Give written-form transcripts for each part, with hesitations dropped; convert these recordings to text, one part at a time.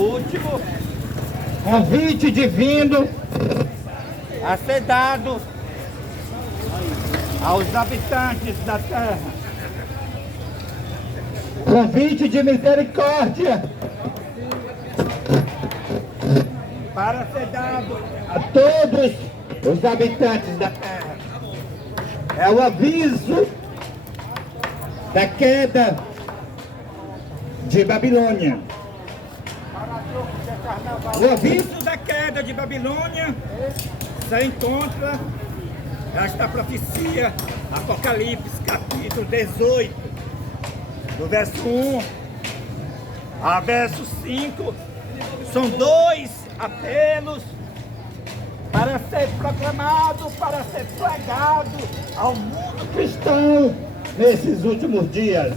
último convite divino a ser dado aos habitantes da terra, convite de misericórdia para ser dado a todos os habitantes da terra. É o aviso da queda de Babilônia. o aviso da queda de Babilônia. Se encontra esta profecia, Apocalipse capítulo 18, do verso 1 a verso 5. São dois apelos para ser proclamado, para ser pregado ao mundo Cristão nesses últimos dias.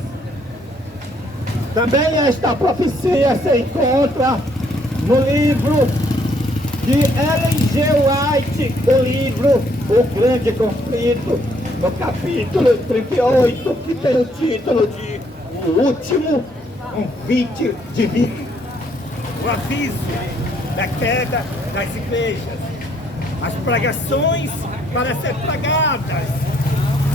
Também esta profecia se encontra no livro de Ellen G. White, o livro O Grande Conflito, no capítulo 38, que tem o título de O Último Convite Divino. o aviso da queda das igrejas, as pregações para ser pregadas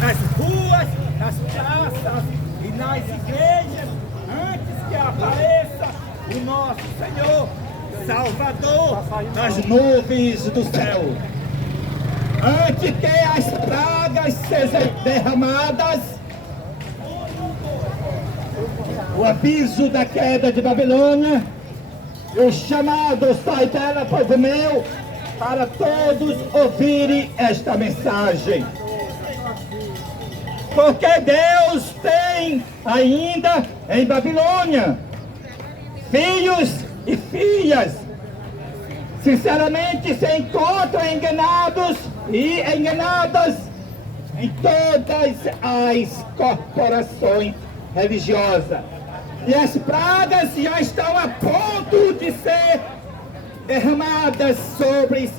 nas ruas, nas praças e nas igrejas, antes que apareça o nosso Senhor Salvador Nas nuvens do céu, antes que as pragas sejam derramadas, o aviso da queda de Babilônia, e o chamado sai dela, povo meu, para todos ouvirem esta mensagem. Porque Deus tem ainda em Babilônia filhos e filhas, sinceramente se encontram enganados e enganadas em todas as corporações religiosas. E as pragas já estão a ponto de ser derramadas sobre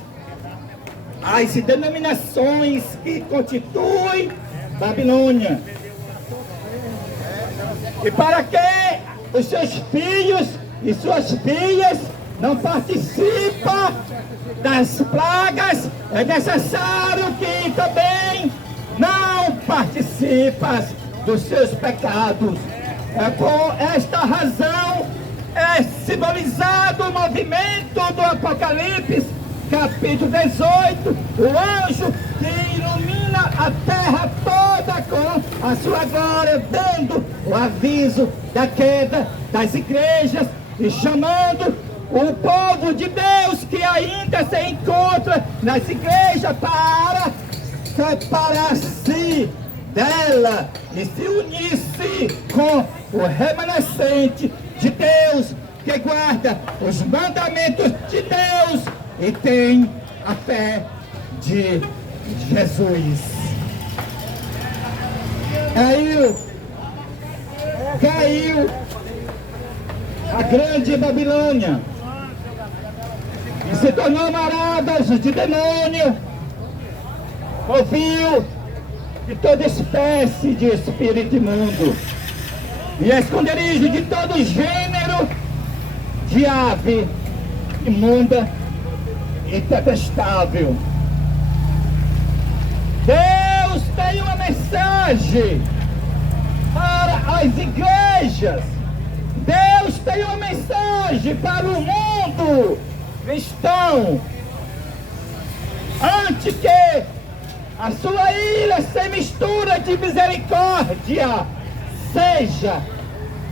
as denominações que constituem Babilônia. E para que os seus filhos e suas filhas não participam das pragas, é necessário que também não participem dos seus pecados. É por esta razão é simbolizado o movimento do Apocalipse, capítulo 18, o anjo que ilumina a terra toda com a sua glória, dando o aviso da queda das igrejas e chamando o povo de Deus que ainda se encontra nas igrejas para separar-se dela e se unir-se com o remanescente de Deus que guarda os mandamentos de Deus e tem a fé de Jesus. Caiu a grande Babilônia e se tornou moradas de demônio, ouviu de toda espécie de espírito imundo e esconderijo de todo gênero de ave imunda e detestável. Deus tem uma mensagem para as igrejas. Deus tem uma mensagem para o mundo cristão. Antes que a sua ira sem mistura de misericórdia seja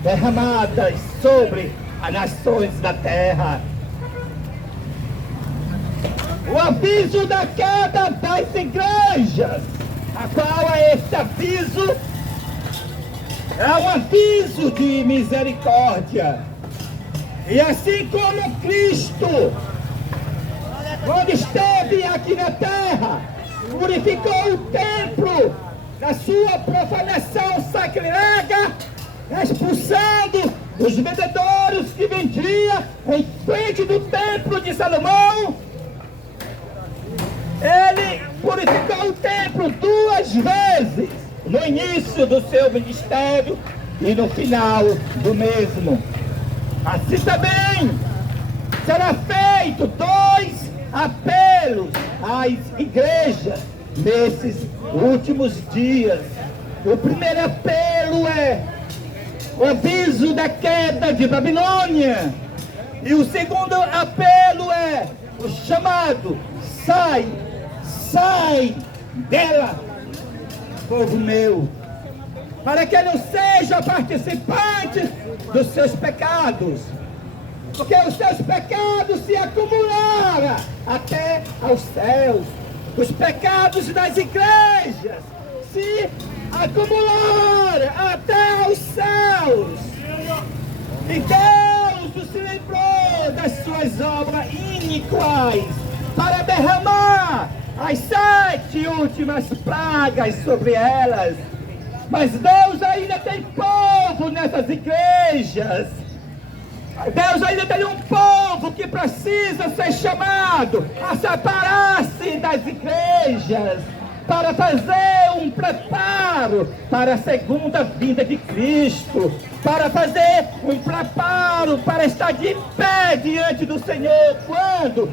derramada sobre as nações da terra. O aviso da queda das igrejas, a qual é este aviso? É um aviso de misericórdia. E assim como Cristo, quando esteve aqui na terra, purificou o templo da sua profanação sacrilégea, expulsando os vendedores que vendiam em frente do templo de Salomão. Ele purificou o templo 2 vezes, no início do seu ministério e no final do mesmo. Assim também, será feito 2 apelos às igrejas nesses últimos dias. O primeiro apelo é o aviso da queda de Babilônia. E o segundo apelo é o chamado: sai dela, povo meu, para que não seja participante dos seus pecados, porque os seus pecados se acumularam até aos céus. Os pecados das igrejas se acumularam até aos céus. E Deus se lembrou das suas obras iniquas para derramar as 7 últimas pragas sobre elas. Mas Deus ainda tem povo nessas igrejas. Deus ainda tem um povo que precisa ser chamado a separar-se das igrejas para fazer um preparo para a segunda vinda de Cristo, para fazer um preparo para estar de pé diante do Senhor quando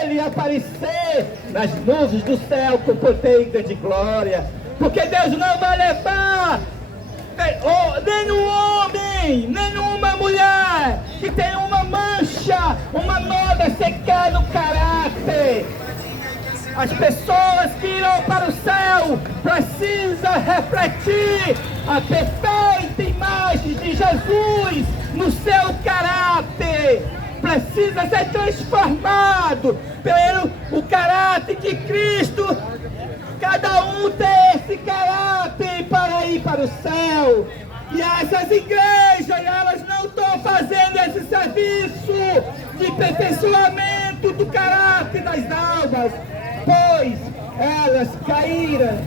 Ele aparecer nas nuvens do céu com poder e grande glória. Porque Deus não vai levar nenhum homem, nenhuma mulher que tem uma mancha, uma moda secar no caráter. As pessoas que irão para o céu precisam refletir a perfeita imagem de Jesus no seu caráter. Precisa ser transformado pelo caráter de Cristo. Cada um tem esse caráter para ir para o céu. E essas igrejas, elas não estão fazendo esse serviço de aperfeiçoamento do caráter das almas, pois elas caíram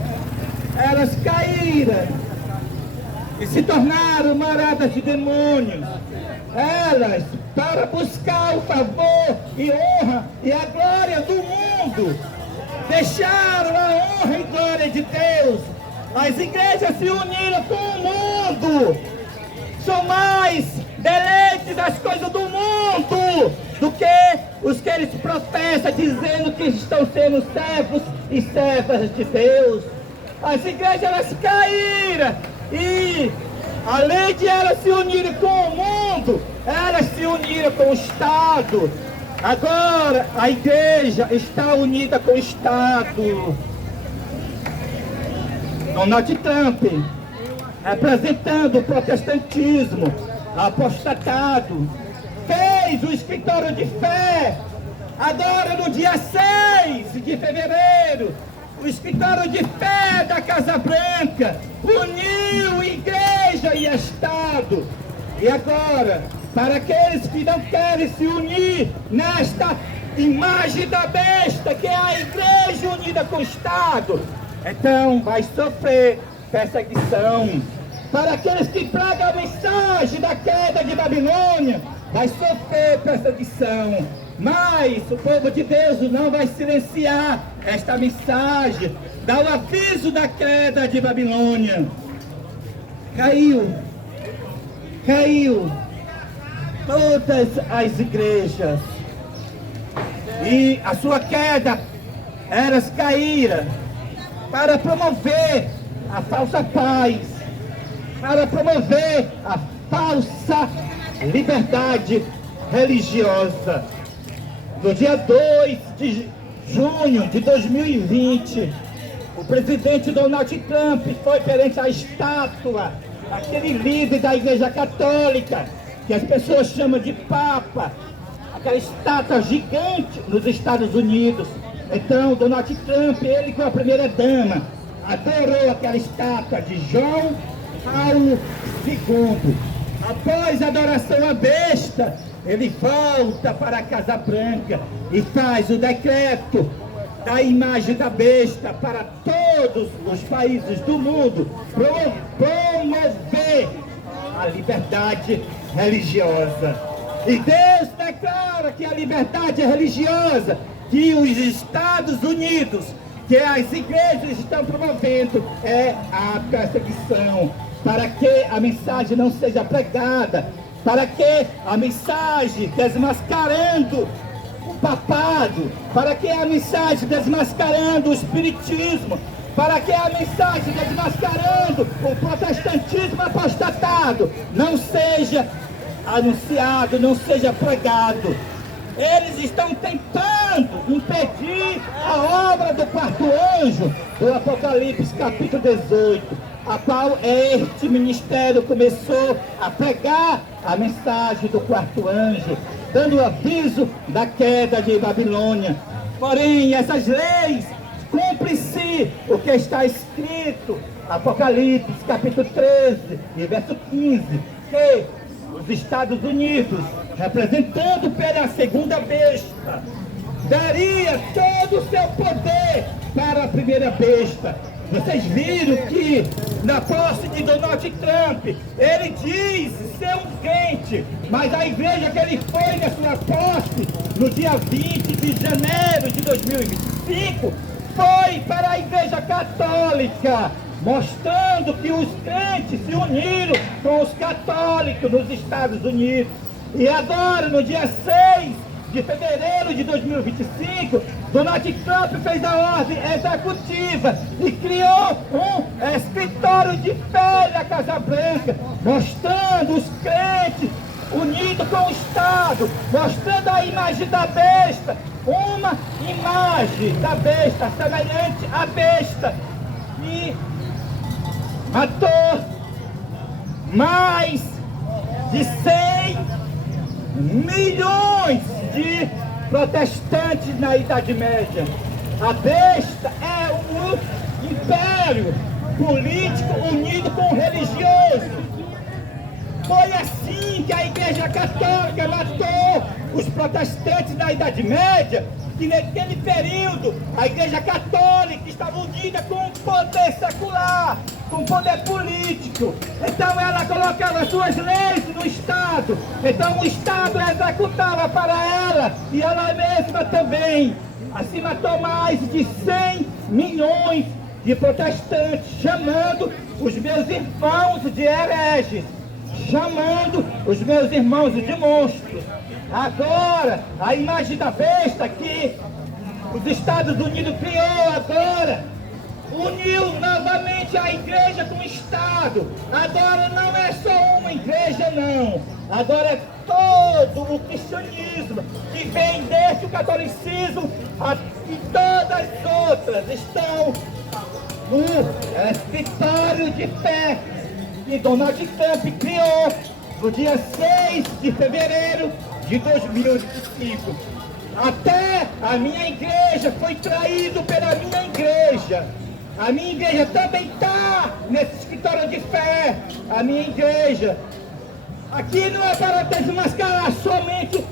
e se tornaram moradas de demônios. Elas, para buscar o favor e honra e a glória do mundo, deixaram a honra e glória de Deus. As igrejas se uniram com o mundo. São mais deleites das coisas do mundo do que os que eles professam, dizendo que estão sendo servos e servas de Deus. As igrejas, elas caíram e, além de elas se unirem com o mundo, elas se uniram com o Estado. Agora a igreja está unida com o Estado. Donald Trump, representando o protestantismo apostatado, fez o escritório de fé. Agora, no dia 6 de fevereiro, o escritório de fé da Casa Branca uniu igreja e Estado. E agora, para aqueles que não querem se unir nesta imagem da besta, que é a igreja unida com o Estado, então vai sofrer perseguição. Para aqueles que pregam a mensagem da queda de Babilônia, vai sofrer perseguição. Mas o povo de Deus não vai silenciar esta mensagem, dá o aviso da queda de Babilônia. Caiu todas as igrejas, e a sua queda, elas caíram para promover a falsa paz, para promover a falsa liberdade religiosa. No dia 2 de junho de 2020, o presidente Donald Trump foi perante a estátua, aquele líder da Igreja Católica, que as pessoas chamam de Papa, aquela estátua gigante nos Estados Unidos. Então, Donald Trump, ele com a primeira dama, adorou aquela estátua de João Paulo II. Após a adoração à besta, ele volta para a Casa Branca e faz o decreto da imagem da besta para todos os países do mundo, promover a liberdade religiosa. E Deus declara que a liberdade religiosa que os Estados Unidos, que as igrejas estão promovendo, é a perseguição, para que a mensagem não seja pregada para que a mensagem desmascarando o papado, para que a mensagem desmascarando o espiritismo, para que a mensagem desmascarando o protestantismo apostatado não seja anunciado, não seja pregado. Eles estão tentando impedir a obra do quarto anjo do Apocalipse capítulo 18, a qual este ministério começou a pregar a mensagem do quarto anjo, dando aviso da queda de Babilônia. Porém, essas leis cumpre-se o que está escrito, Apocalipse capítulo 13 e verso 15, que os Estados Unidos, representando pela segunda besta, daria todo o seu poder para a primeira besta. Vocês viram que na posse de Donald Trump, ele diz ser um crente, mas a igreja que ele foi na sua posse, no dia 20 de janeiro de 2025, foi para a igreja católica, mostrando que os crentes se uniram com os católicos nos Estados Unidos. E agora, no dia 6 de fevereiro de 2025, Donald Trump fez a ordem executiva e criou um escritório de fé na Casa Branca, mostrando os crentes unidos com o Estado, mostrando a imagem da besta, uma imagem da besta, semelhante à besta, que matou mais de 100 milhões de protestantes na Idade Média. A besta é o império político unido com o religioso. Foi assim que a Igreja Católica matou os protestantes na Idade Média, que naquele período a Igreja Católica estava unida com o poder secular, com o poder político. Então ela colocava suas leis no Estado, então o Estado executava para ela e ela mesma também. Assim matou mais de 100 milhões de protestantes, chamando os meus irmãos de hereges, chamando os meus irmãos de monstros. Agora, a imagem da besta que os Estados Unidos criou agora, uniu novamente a igreja com o Estado. Agora não é só uma igreja, não. Agora é todo o cristianismo que vem desde o catolicismo e todas as outras estão no escritório de fé que Donald Trump criou no dia 6 de fevereiro de 2025. Até a minha igreja foi traído pela minha igreja. A minha igreja também está nesse escritório de fé. A minha igreja. Aqui não é para desmascarar somente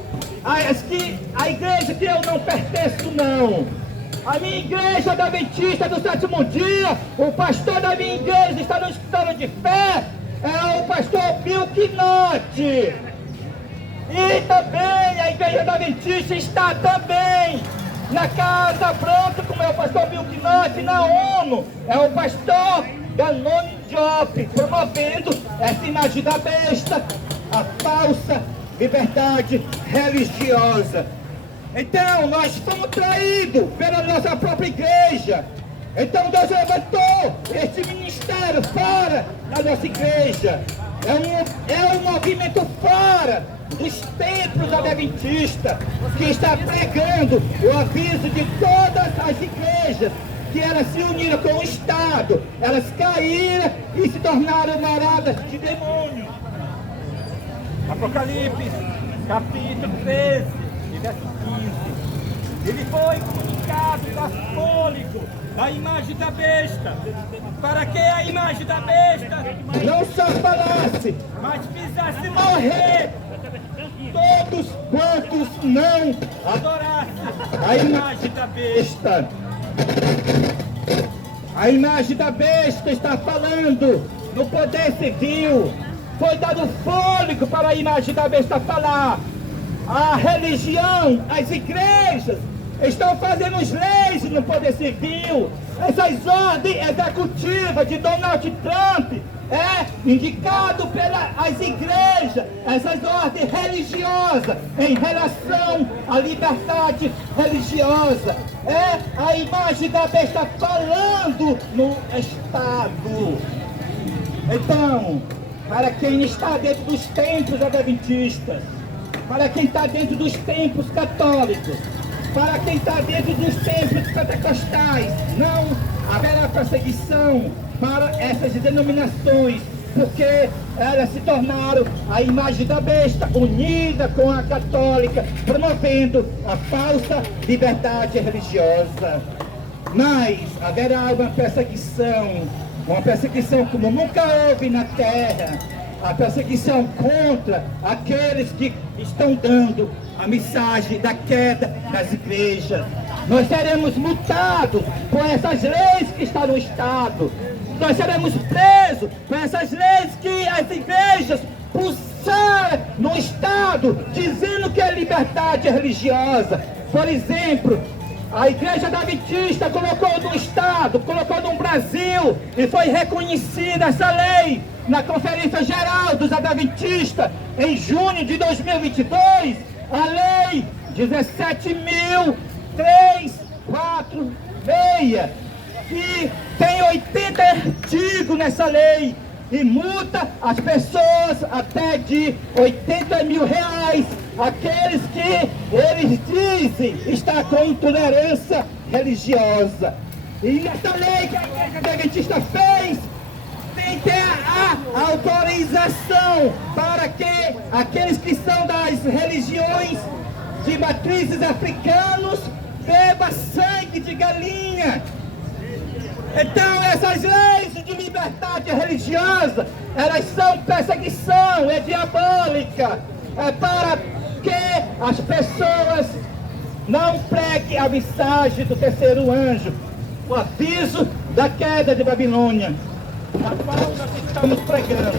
a igreja que eu não pertenço, não. A minha igreja da Adventista do Sétimo Dia, o pastor da minha igreja está no escritório de fé, é o pastor Bill Knott. E também a igreja da Adventista está também na Casa Branca com o meu pastor Bill Knott, na ONU. É o pastor Ganoni Diop, promovendo essa imagem da besta, a falsa liberdade religiosa. Então nós fomos traídos pela nossa própria igreja. Então Deus levantou esse ministério fora da nossa igreja. É um movimento fora dos templos adventistas que está pregando o aviso de todas as igrejas que elas se uniram com o Estado, elas caíram e se tornaram moradas de demônios. Apocalipse, capítulo 13, verso 15. Ele foi comunicado da fôlego da imagem da besta, para que a imagem da besta não só falasse, mas fizesse morrer todos quantos não adorassem a imagem da besta. A imagem da besta está falando no poder civil. Foi dado fôlego para a imagem da besta falar. A religião, as igrejas estão fazendo as leis no poder civil. Essas ordens executivas de Donald Trump é indicado pelas igrejas, essas ordens religiosas, em relação à liberdade religiosa. É a imagem da besta falando no Estado. Então, para quem está dentro dos templos adventistas, para quem está dentro dos templos católicos, para quem está dentro dos templos pentecostais, não haverá perseguição para essas denominações, porque elas se tornaram a imagem da besta, unida com a católica, promovendo a falsa liberdade religiosa. Mas haverá uma perseguição como nunca houve na terra, a perseguição contra aqueles que estão dando a mensagem da queda das igrejas. Nós seremos multados por essas leis que estão no Estado. Nós seremos presos por essas leis que as igrejas puxaram no Estado, dizendo que é liberdade religiosa. Por exemplo, a Igreja Adventista colocou no Estado, colocou no Brasil, e foi reconhecida essa lei na Conferência Geral dos Adventistas em junho de 2022, a Lei 17.346, que tem 80 artigos nessa lei e multa as pessoas até de R$80 mil, aqueles que eles dizem estar com intolerância religiosa. E nessa lei que a Igreja Adventista fez, tem que ter a autorização para que aqueles que são das religiões de matrizes africanos bebam sangue de galinha. Então essas leis de liberdade religiosa, elas são perseguição, é diabólica, é para que as pessoas não preguem a mensagem do terceiro anjo, o aviso da queda de Babilônia, a qual nós estamos pregando.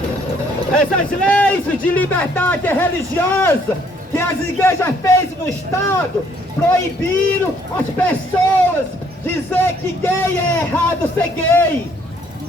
Essas leis de liberdade religiosa que as igrejas fez no Estado, proibiram as pessoas dizer que gay é errado ser gay.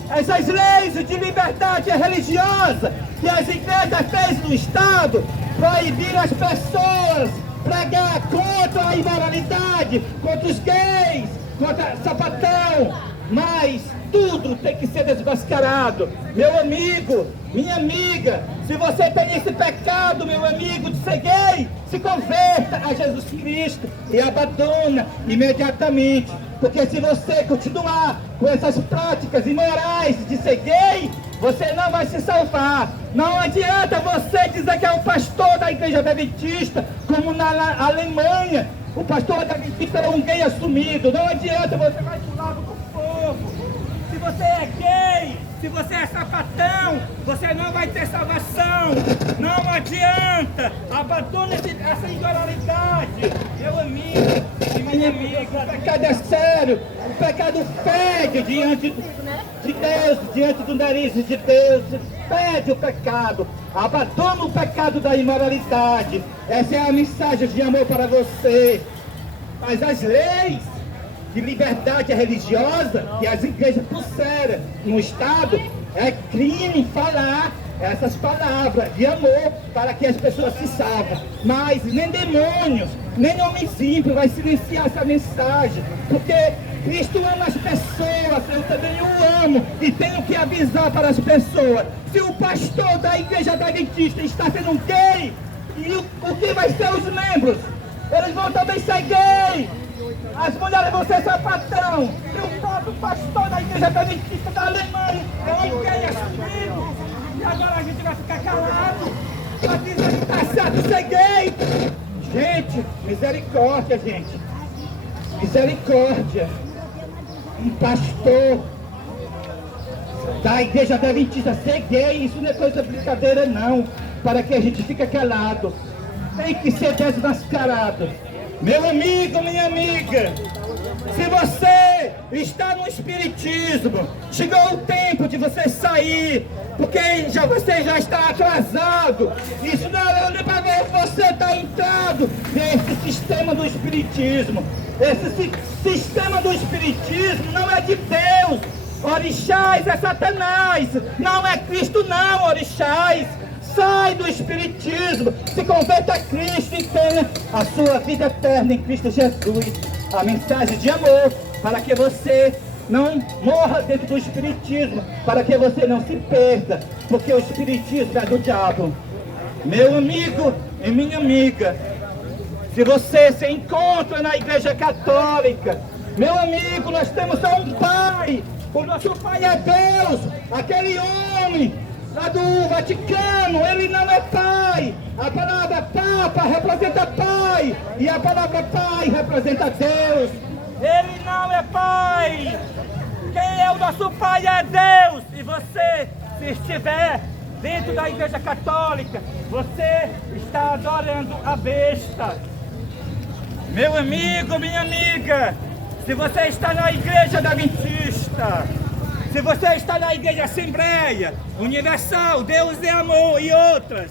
Essas leis de liberdade religiosa que as igrejas fez no Estado, proibiram as pessoas pregar contra a imoralidade, contra os gays, contra sapatão. Mas tudo tem que ser desmascarado. Meu amigo, minha amiga, se você tem esse pecado, meu amigo, de ser gay, se converta a Jesus Cristo e abandona imediatamente. Porque se você continuar com essas práticas imorais de ser gay, você não vai se salvar. Não adianta você dizer que é o pastor da Igreja Adventista, como na Alemanha. O pastor Adventista era um gay assumido. Não adianta, você vai pro lado do povo. Se você é gay, se você é sapatão, você não vai ter salvação. Não adianta. Abandone essa imoralidade. Meu amigo e minha amiga, o pecado é sério. O pecado fede diante de Deus, diante do nariz de Deus. Pede o pecado. Abandone o pecado da imoralidade. Essa é a mensagem de amor para você. Mas as leis de liberdade religiosa que as igrejas puseram no Estado, é crime falar essas palavras de amor para que as pessoas se salvem. Mas nem demônios, nem homem simples vai silenciar essa mensagem, porque Cristo ama as pessoas, eu também o amo e tenho que avisar para as pessoas. Se o pastor da Igreja Adventista está sendo gay, e o que vai ser os membros? Eles vão também ser gay. As mulheres vão ser sapatão. E o próprio pastor da Igreja Adventista da Alemanha é um gay assumido. E agora a gente vai ficar calado para dizer que está certo ser gay. Gente, misericórdia, gente. Misericórdia. Um pastor da Igreja Adventista ser gay, isso não é coisa brincadeira não. Para que a gente fique calado. Tem que ser desmascarado. Meu amigo, minha amiga, se você está no espiritismo, chegou o tempo de você sair, porque você já está atrasado. Isso não é para ver você está entrando nesse sistema do espiritismo. Esse sistema do espiritismo não é de Deus. Orixás é Satanás, não é Cristo não, orixás. Sai do espiritismo, se converta a Cristo e tenha a sua vida eterna em Cristo Jesus. A mensagem de amor para que você não morra dentro do espiritismo, para que você não se perda, porque o espiritismo é do diabo. Meu amigo e minha amiga, se você se encontra na Igreja Católica, meu amigo, nós temos só um Pai. O nosso Pai é Deus, aquele homem lá do Vaticano, ele não é Pai. A palavra Papa representa Pai, e a palavra Pai representa Deus. Ele não é Pai. Quem é o nosso Pai é Deus. E você, se estiver dentro da Igreja Católica, você está adorando a besta. Meu amigo, minha amiga, se você está na Igreja Adventista, se você está na Igreja Assembleia Universal, Deus é Amor e outras,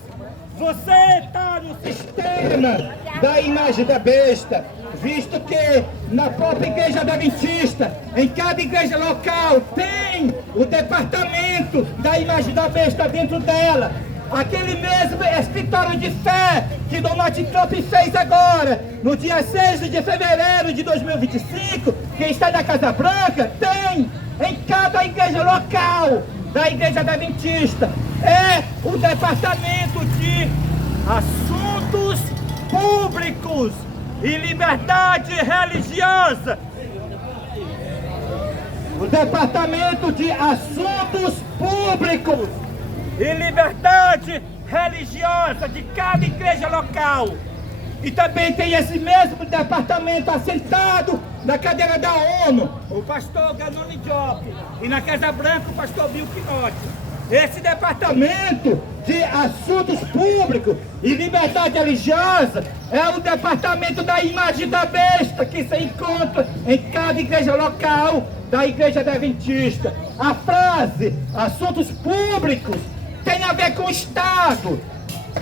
você está no sistema da imagem da besta, visto que na própria Igreja Adventista, em cada igreja local, tem o departamento da imagem da besta dentro dela. Aquele mesmo escritório de fé que Donald Trump fez agora, no dia 6 de fevereiro de 2025, que está na Casa Branca, tem em cada igreja local da Igreja Adventista. É o departamento de assuntos públicos e liberdade religiosa. O departamento de assuntos públicos e liberdade religiosa de cada igreja local. E também tem esse mesmo departamento assentado na cadeira da ONU, o pastor Ganoni Diop, e na Casa Branca o pastor Bill Quinotti. Esse departamento de assuntos públicos e liberdade religiosa é o departamento da imagem da besta, que se encontra em cada igreja local da Igreja Adventista. A frase assuntos públicos tem a ver com o Estado.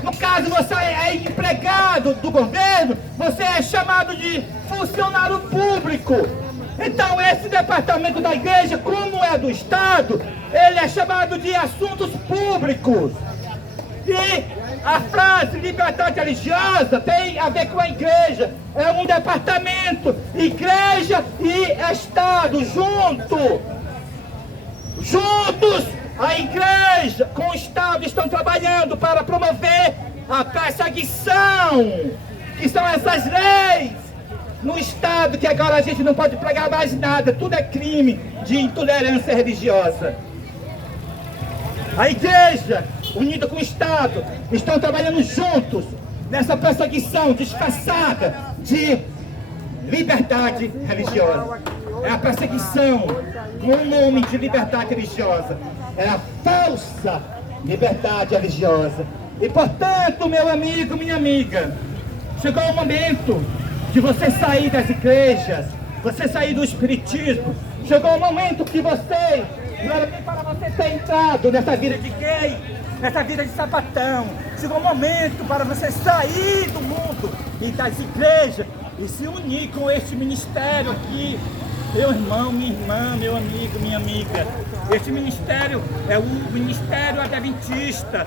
No caso, você é empregado do governo, você é chamado de funcionário público. Então, esse departamento da igreja, como é do Estado, ele é chamado de assuntos públicos. E a frase liberdade religiosa tem a ver com a igreja. É um departamento, igreja e Estado, juntos. A igreja com o Estado estão trabalhando para promover a perseguição, que são essas leis no Estado, que agora a gente não pode pregar mais nada, tudo é crime de intolerância religiosa. A igreja, unida com o Estado, estão trabalhando juntos nessa perseguição disfarçada de liberdade religiosa. É a perseguição com o nome de liberdade religiosa. É a falsa liberdade religiosa. E portanto, meu amigo, minha amiga, chegou o momento de você sair das igrejas, você sair do espiritismo. Chegou o momento que você, não era nem para você ter entrado nessa vida de gay, nessa vida de sapatão. Chegou o momento para você sair do mundo e das igrejas e se unir com este ministério aqui. Meu irmão, minha irmã, meu amigo, minha amiga, este ministério é o Ministério Adventista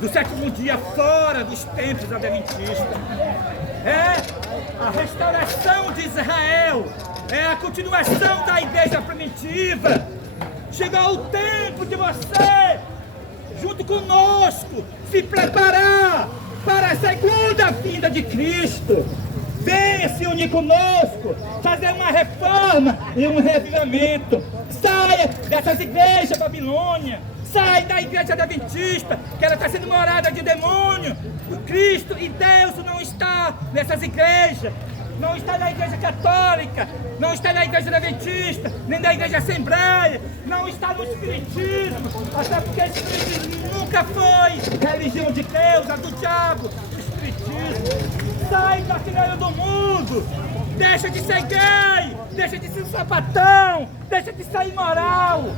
do sétimo dia fora dos templos adventistas. É a restauração de Israel, é a continuação da igreja primitiva. Chegou o tempo de você, junto conosco, se preparar para a segunda vinda de Cristo. Venha se unir conosco, fazer uma reforma e um revivamento. Saia dessas igrejas Babilônia, sai da igreja adventista, que ela está sendo morada de demônio. O Cristo e Deus não está nessas igrejas, não está na igreja católica, não está na igreja adventista, nem na igreja assembleia, não está no espiritismo, até porque o espiritismo nunca foi religião de Deus, a do diabo. O espiritismo sai da criatura do mundo, deixa de ser gay, deixa de ser sapatão, deixa de ser imoral,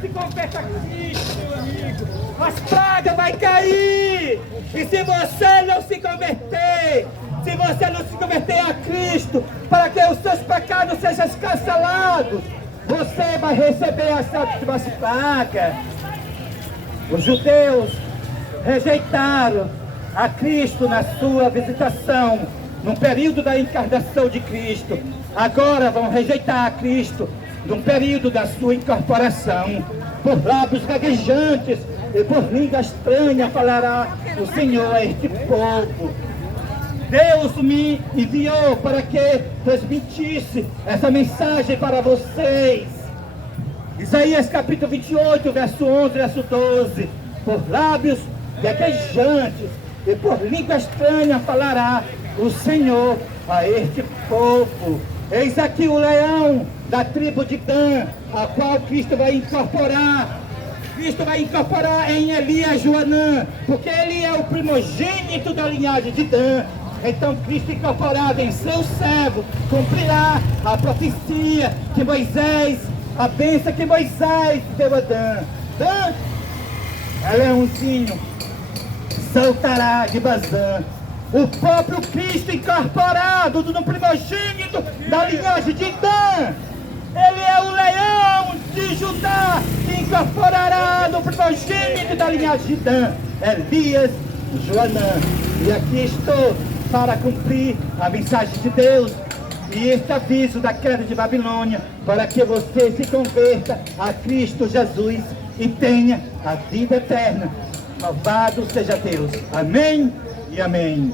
se converta a Cristo, meu amigo, as pragas vai cair, e se você não se converter, se você não se converter a Cristo, para que os seus pecados sejam cancelados, você vai receber as últimas pragas. Os judeus rejeitaram a Cristo na sua visitação, no período da encarnação de Cristo. Agora vão rejeitar a Cristo no período da sua incorporação. Por lábios gaguejantes e por língua estranha falará o Senhor a este povo. Deus me enviou para que transmitisse essa mensagem para vocês. Isaías capítulo 28, verso 11, verso 12. Por lábios gaguejantes e por língua estranha falará o Senhor a este povo. Eis aqui o leão da tribo de Dan, a qual Cristo vai incorporar. Cristo vai incorporar em Elias Joanã, porque ele é o primogênito da linhagem de Dan. Então Cristo incorporado em seu servo cumprirá a profecia que Moisés, a bênção que Moisés deu a Dan. Dan é leãozinho, saltará de Bazã. O próprio Cristo incorporado no primogênito da linhagem de Dan. Ele é o leão de Judá que incorporará no primogênito da linhagem de Dan, Elias Joanã. E aqui estou para cumprir a mensagem de Deus e este aviso da queda de Babilônia, para que você se converta a Cristo Jesus e tenha a vida eterna. Louvado seja Deus. Amém e amém.